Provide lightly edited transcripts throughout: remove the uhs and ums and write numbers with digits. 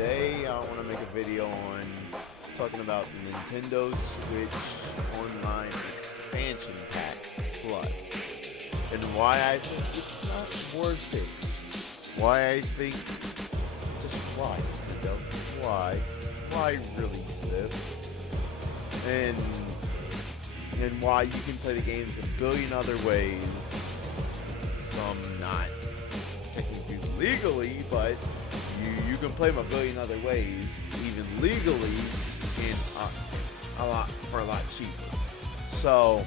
today I want to make a video on talking about Nintendo Switch Online Expansion Pack Plus and why I think it's not worth it. Why I think, just why Nintendo? Why? Why release this? And why you can play the games a billion other ways, some not technically legally, but you can play them a billion other ways, even legally, and for a lot cheaper. So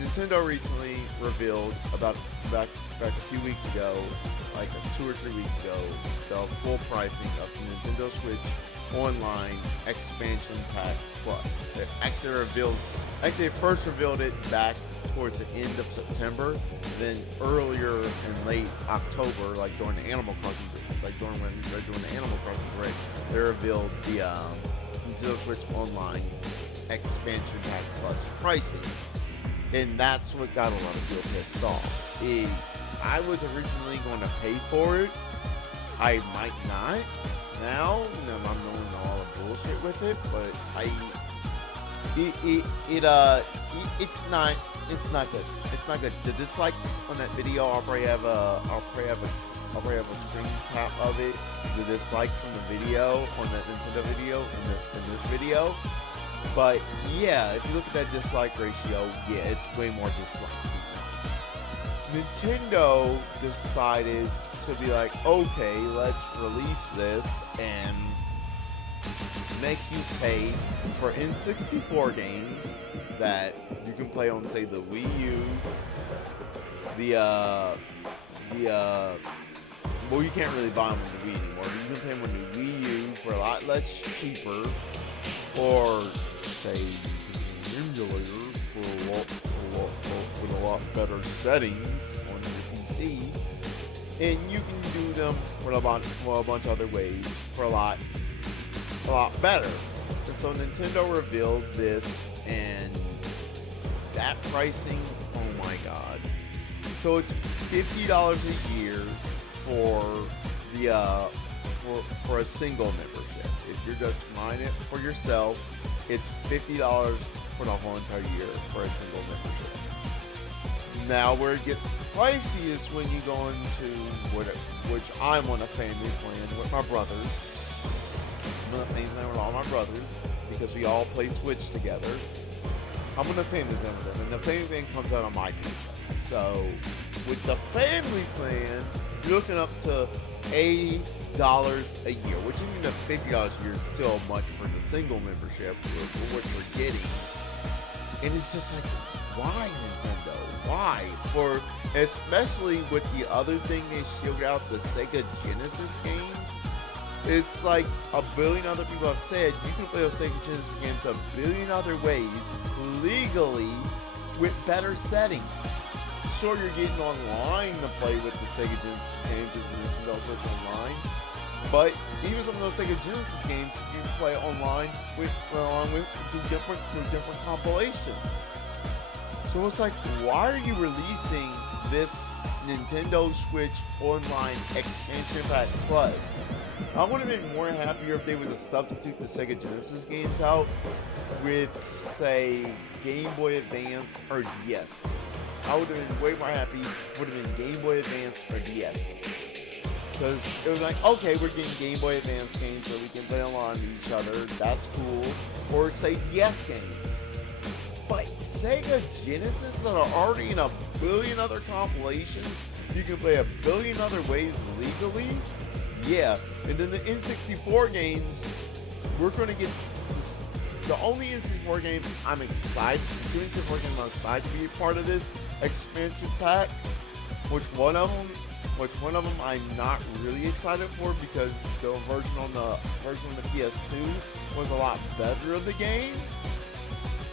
Nintendo recently revealed back a few weeks ago, like 2 or 3 weeks ago, the full pricing of the Nintendo Switch Online Expansion Pack Plus. They first revealed it back towards the end of September, then earlier and late October, like during the Animal Crossing break, they revealed the Nintendo Switch Online Expansion Pack Plus pricing, and that's what got a lot of people pissed off. I was originally going to pay for it. I might not now. I'm knowing all the bullshit with it, but it's not good. It's not good. The dislikes on that video, I'll probably have a screen cap of it. The dislikes from the video on that Nintendo video in this video. But yeah, if you look at that dislike ratio, yeah, it's way more dislikes. Nintendo decided to be like, okay, let's release this and make you pay for N64 games that you can play on, say, the Wii U, well, you can't really buy them on the Wii anymore, but you can play them on the Wii U for a lot less cheaper, or, say, you can emulator with a lot better settings on your PC, and you can do them for a bunch of other ways for a lot better. And so Nintendo revealed this, and that pricing, oh my god. So it's $50 a year for the for a single membership. If you're just buying it for yourself, it's $50 for the whole entire year for a single membership. Now where it gets pricey is when you go into which I'm on a family plan with my brothers. I'm on a family plan with all my brothers because we all play Switch together. I'm on a family plan with them, and the family plan comes out on my paycheck. So with the family plan, you're looking up to $80 a year, which even the $50 a year is still much for the single membership for what you're getting. And it's just like, why Nintendo? Why? Especially with the other thing they showed out, the Sega Genesis games. It's like a billion other people have said, you can play those Sega Genesis games a billion other ways, legally, with better settings. Sure, you're getting online to play with the Sega Genesis games with the Nintendo Switch Online, but even some of those Sega Genesis games you can play online through different compilations. So it's like, why are you releasing this Nintendo Switch Online Expansion Pack Plus? I would have been more happier if they would have substitute the Sega Genesis games out with, say, Game Boy Advance or DS games. I would have been way more happy if it would have been Game Boy Advance or DS games. Because it was like, okay, we're getting Game Boy Advance games so we can play online with each other, that's cool. Or say DS games. But Sega Genesis that are already in a billion other compilations, you can play a billion other ways legally? Yeah. And then the N64 games, we're going to get this, the only N64 game I'm excited, the 2 N64 games I'm excited to be a part of this expansion pack, which one of them I'm not really excited for because the version on the PS2 was a lot better of the game.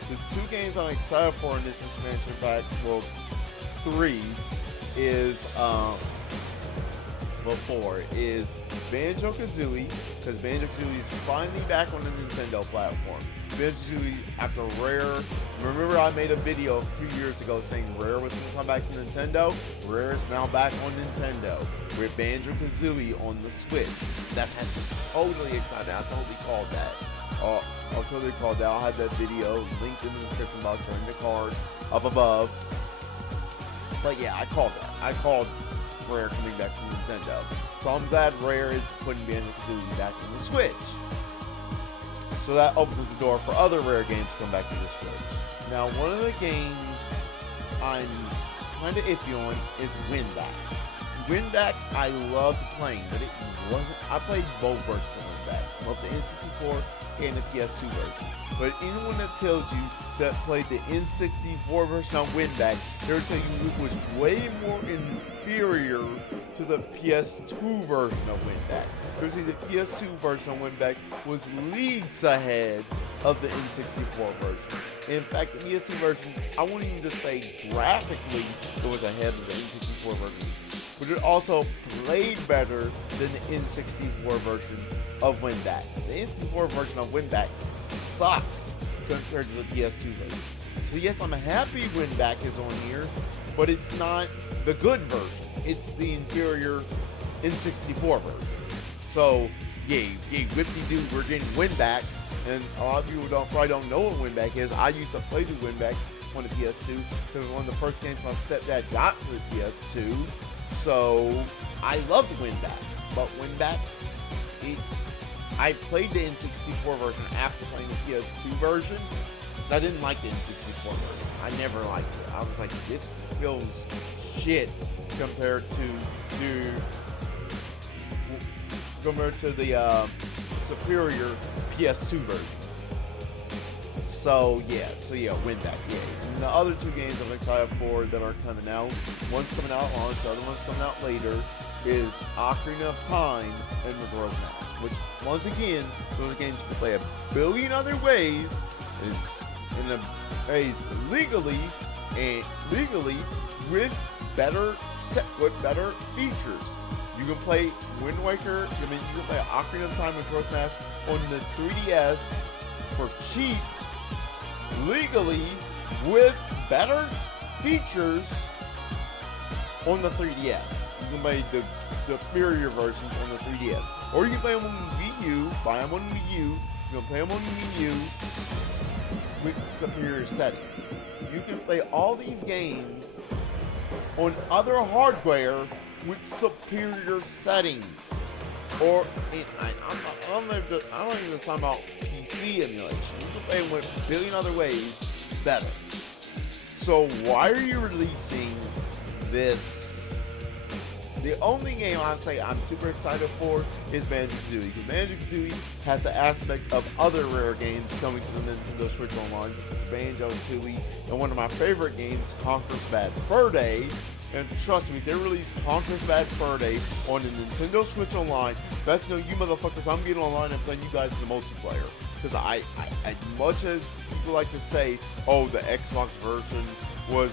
The 2 games I'm excited for in this expansion pack, well, 3 is 4 is Banjo-Kazooie, because Banjo-Kazooie is finally back on the Nintendo platform. Banjo-Kazooie, after Rare, remember I made a video a few years ago saying Rare was going to come back to Nintendo? Rare is now back on Nintendo. with Banjo-Kazooie on the Switch. That has me totally excited. I totally called that. I'll totally call that. I'll have that video linked in the description box or in the card up above. But yeah, I called that. I called Rare coming back from Nintendo. So I'm glad Rare is putting Banjo-Kazooie back in the Switch. So that opens up the door for other Rare games to come back to the Switch. Now, one of the games I'm kind of iffy on is Winback. Winback, I loved playing, but it wasn't. I played both versions of Winback, both the N64 and the PS2 version. But anyone that tells you that played the N64 version of Winback, they'll tell you it was way more inferior to the PS2 version of Winback. They'll say the PS2 version of Winback was leagues ahead of the N64 version. In fact, the PS2 version, I won't even just say graphically it was ahead of the N64 version, but it also played better than the N64 version of Winback. The N64 version of Winback sucks compared to the PS2 version. So yes, I'm happy Winback is on here, but it's not the good version. It's the inferior N64 version. So, yay, whippy-doo, we're getting Winback. And a lot of people probably don't know what Winback is. I used to play the Winback on the PS2 because it was one of the first games my stepdad got for the PS2. So I loved Winback. But Winback, I played the N64 version after playing the PS2 version. And I didn't like the N64 version. I never liked it. I was like, this feels shit compared to the superior PS2 version. So yeah, Winback, yeah. And the other two games I'm excited for that are coming out, one's coming out at launch, the other one's coming out later, is Ocarina of Time and Majora's Mask, which once again, those games you can play a billion other ways, in a ways legally with better features. You can play Wind Waker, you can play Ocarina of Time and Majora's Mask on the 3DS for cheap, legally, with better features on the 3DS. You can play the superior versions on the 3DS. Or you can play them on the Wii U, buy them on the Wii U, you can play them on the Wii U with superior settings. You can play all these games on other hardware with superior settings. Or, I don't even talk about PC emulation. You can play them with a billion other ways better. So why are you releasing this? The only game I say I'm super excited for is Banjo-Kazooie, because Banjo-Kazooie has the aspect of other Rare games coming to the Nintendo Switch Online, such as Banjo-Tooie, and one of my favorite games, Conker's Bad Fur Day. And trust me, if they release Conker's Bad Fur Day on the Nintendo Switch Online, best know you motherfuckers, I'm getting online and playing you guys in the multiplayer. Because I as much as people like to say, oh, the Xbox version was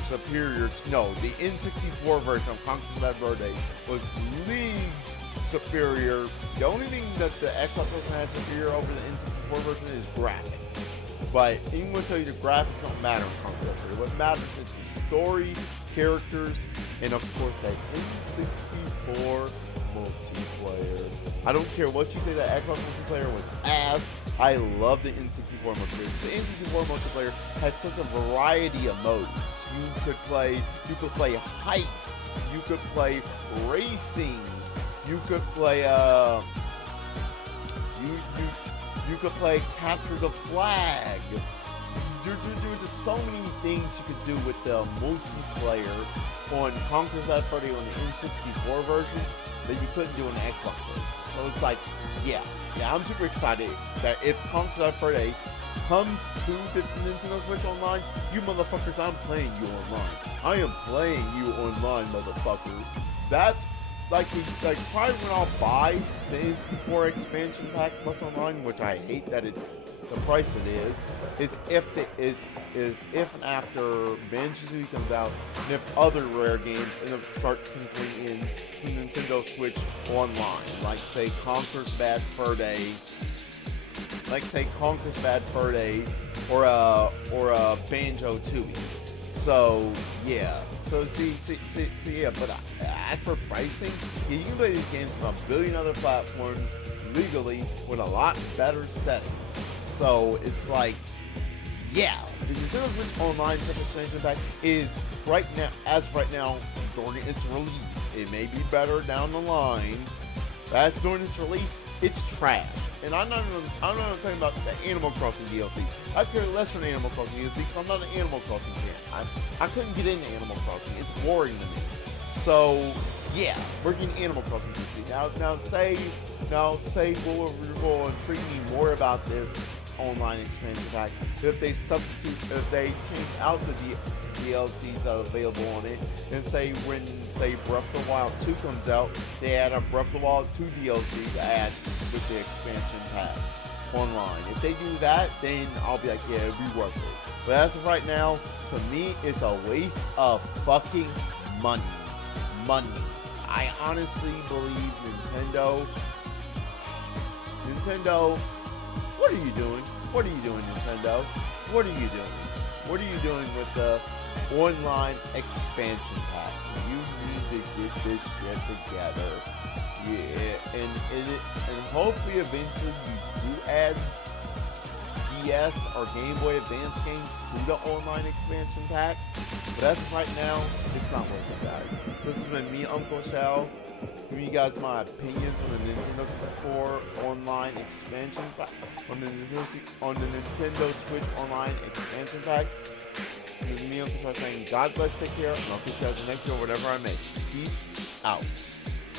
superior. No, the N64 version of Conker's Bad Fur Day was leagues superior. The only thing that the Xbox version had superior over the N64 version is graphics. But even will tell you the graphics don't matter in Conker's Bad Fur Day. What matters is the story, characters, and of course that N64 multiplayer. I don't care what you say, that Xbox multiplayer was ass. I love the N64 multiplayer. The N64 multiplayer had such a variety of modes. You could play heist, you could play racing, you could play you could play capture the flag. There were just so many things you could do with the multiplayer on Conker's Bad Fur Day on the N64 version that you couldn't do on the Xbox version. So it's like, yeah, I'm super excited that if Conker's Bad Fur Day comes to the Nintendo Switch Online, you motherfuckers, I'm playing you online. I am playing you online, motherfuckers. That's probably when I'll buy the N64 expansion pack plus online, which I hate that it's the price it is if and after Banjo-Kazooie comes out, and if other Rare games end up start tinkling in to Nintendo Switch Online, like say Conker's Bad Fur Day, or Banjo-Tooie. So yeah, So yeah, but as for pricing, yeah, you can play these games on a billion other platforms legally with a lot better settings. So it's like, yeah, the Nintendo Switch Online expansion pack is right now, as of right now, during its release. It may be better down the line, but as during its release, it's trash. And I'm not talking about the Animal Crossing DLC. I care less for the Animal Crossing DLC because I'm not an Animal Crossing fan. I couldn't get into Animal Crossing. It's boring to me. So yeah, we're getting Animal Crossing DLC. Now say what will intrigue me more about this online expansion pack if they change out the DLCs that are available on it, and say when Breath of the Wild 2 comes out, they add a Breath of the Wild 2 DLC to add with the expansion pack online. If they do that, then I'll be like, yeah, it'd be worth it. But as of right now, to me, it's a waste of fucking money. I honestly believe Nintendo, what are you doing? What are you doing, Nintendo? What are you doing? What are you doing with the online expansion pack? You need to get this shit together. Yeah, and hopefully eventually you do add DS or Game Boy Advance games to the online expansion pack. But as of right now, it's not worth it, guys. This has been me, Uncle Shell, giving you guys my opinions on the Nintendo 64 online expansion pack, on the Nintendo Switch online expansion pack. This is me, Uncle Shell, saying God bless, take care, and I'll catch you guys next year, whatever I make. Peace out.